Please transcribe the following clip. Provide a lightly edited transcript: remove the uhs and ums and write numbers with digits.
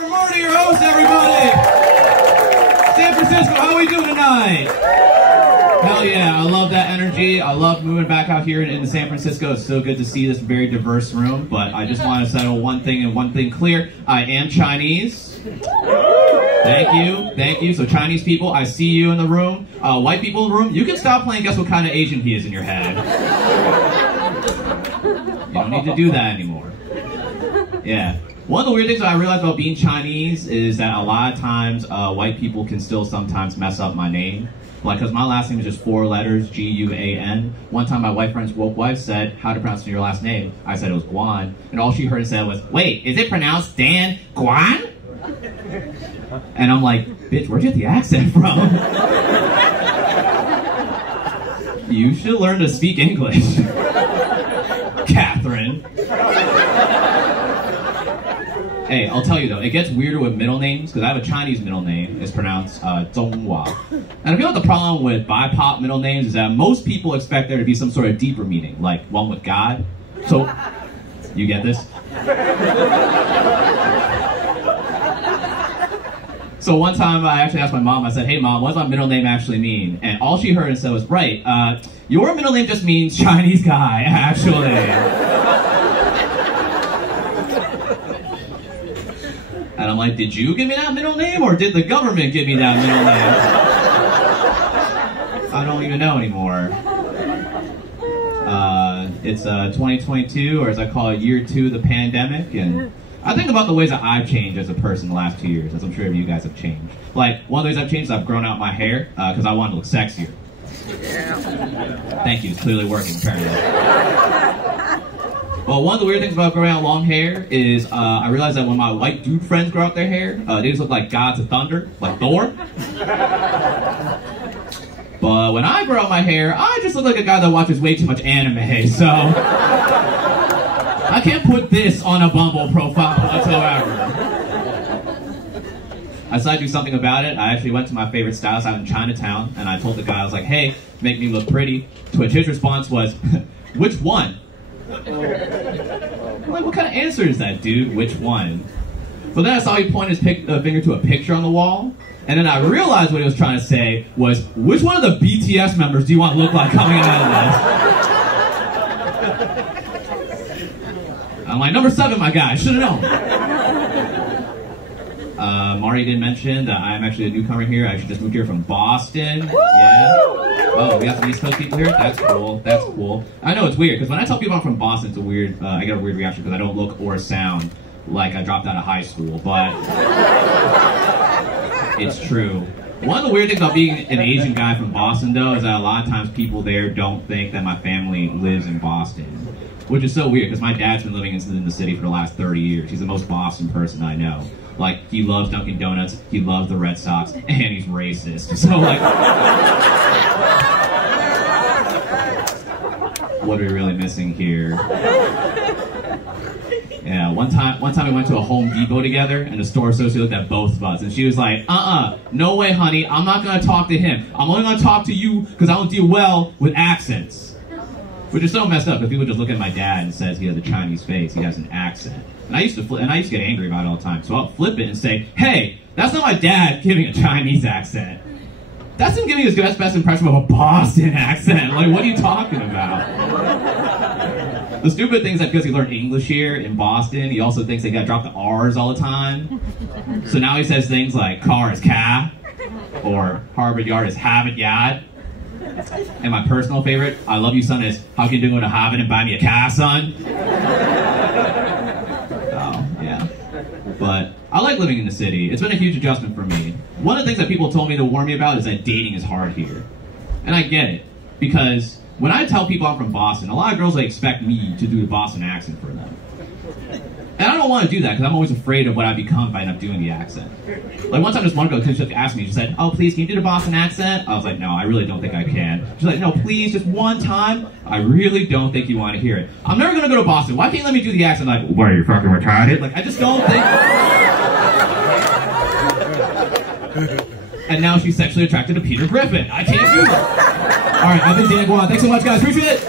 Good morning, your host, everybody. San Francisco, how are we doing tonight? Hell yeah, I love that energy. I love moving back out here in San Francisco. It's so good to see this very diverse room, but I just want to settle one thing and one thing clear. I am Chinese. Thank you. So Chinese people, I see you in the room. White people in the room, you can stop playing guess what kind of Asian he is in your head. You don't need to do that anymore. Yeah. One of the weird things that I realized about being Chinese is that a lot of times white people can still sometimes mess up my name. Like, because my last name is just 4 letters, G-U-A-N. One time my white friend's woke wife said, how to pronounce your last name? I said it was Guan. And all she heard said was, wait, is it pronounced Dan Guan? And I'm like, bitch, where'd you get the accent from? You should learn to speak English. Catherine. Hey, I'll tell you though, it gets weirder with middle names, because I have a Chinese middle name. It's pronounced Zhonghua. And I feel like the problem with BIPOC middle names is that most people expect there to be some sort of deeper meaning, like one with God. So, you get this? So one time I actually asked my mom, I said, hey mom, what does my middle name actually mean? And all she heard and said was, right, your middle name just means Chinese guy, actually. And I'm like, did you give me that middle name, or did the government give me that middle name? I don't even know anymore. It's 2022, or as I call it, year 2 of the pandemic, and I think about the ways that I've changed as a person the last 2 years, as I'm sure you guys have changed. Like, one of the ways I've changed is I've grown out my hair, because I want to look sexier. Thank you, it's clearly working, apparently. Well, one of the weird things about growing out long hair is I realized that when my white dude friends grow out their hair, they just look like gods of thunder, like Thor. But when I grow out my hair, I just look like a guy that watches way too much anime, so I can't put this on a Bumble profile whatsoever. I decided to do something about it. I actually went to my favorite stylist out in Chinatown, and I told the guy, I was like, hey, make me look pretty. To which his response was, which one? I'm like, what kind of answer is that, dude? Which one? But then I saw he point his finger to a picture on the wall, and then I realized what he was trying to say was, which one of the BTS members do you want to look like coming out of this? I'm like, number 7, my guy, I should have known. Mari did mention that I'm actually a newcomer here. I actually just moved here from Boston. Yeah. Oh, we got some East Coast people here? That's cool. That's cool. I know it's weird, because when I tell people I'm from Boston, it's a weird, I get a weird reaction because I don't look or sound like I dropped out of high school, but it's true. One of the weird things about being an Asian guy from Boston, though, is that a lot of times people there don't think that my family lives in Boston, which is so weird, because my dad's been living in the city for the last 30 years. He's the most Boston person I know. Like, he loves Dunkin' Donuts, he loves the Red Sox, and he's racist. So, like, what are we really missing here? Yeah, one time we went to a Home Depot together, and the store associate looked at both of us, and she was like, no way, honey, I'm not gonna talk to him. I'm only gonna talk to you because I don't deal well with accents. Which is so messed up, because people just look at my dad and says he has a Chinese face, he has an accent. And I used to get angry about it all the time. So I'll flip it and say, hey, that's not my dad giving a Chinese accent. That's him giving his best impression of a Boston accent. Like, what are you talking about? The stupid thing is that because he learned English here in Boston, he also thinks they gotta drop the R's all the time. So now he says things like, car is ka, or Harvard Yard is Harvard Yard. And my personal favorite, I love you son, is, how can you go to Harvard and buy me a car, son? But I like living in the city. It's been a huge adjustment for me. One of the things that people told me to warn me about is that dating is hard here. And I get it, because when I tell people I'm from Boston, a lot of girls expect me to do the Boston accent for them. And I don't want to do that, because I'm always afraid of what I become if I end up doing the accent. Like, one time this one girl asked me, she said, oh, please, can you do the Boston accent? I was like, no, I really don't think I can. She's like, no, please, just one time. I really don't think you want to hear it. I'm never going to go to Boston. Why can't you let me do the accent? I'm like, what, are you fucking retarded? Like, I just don't think... And now she's sexually attracted to Peter Griffin. I can't do that. All right, I've been Dan Guan. Thanks so much, guys. Appreciate it.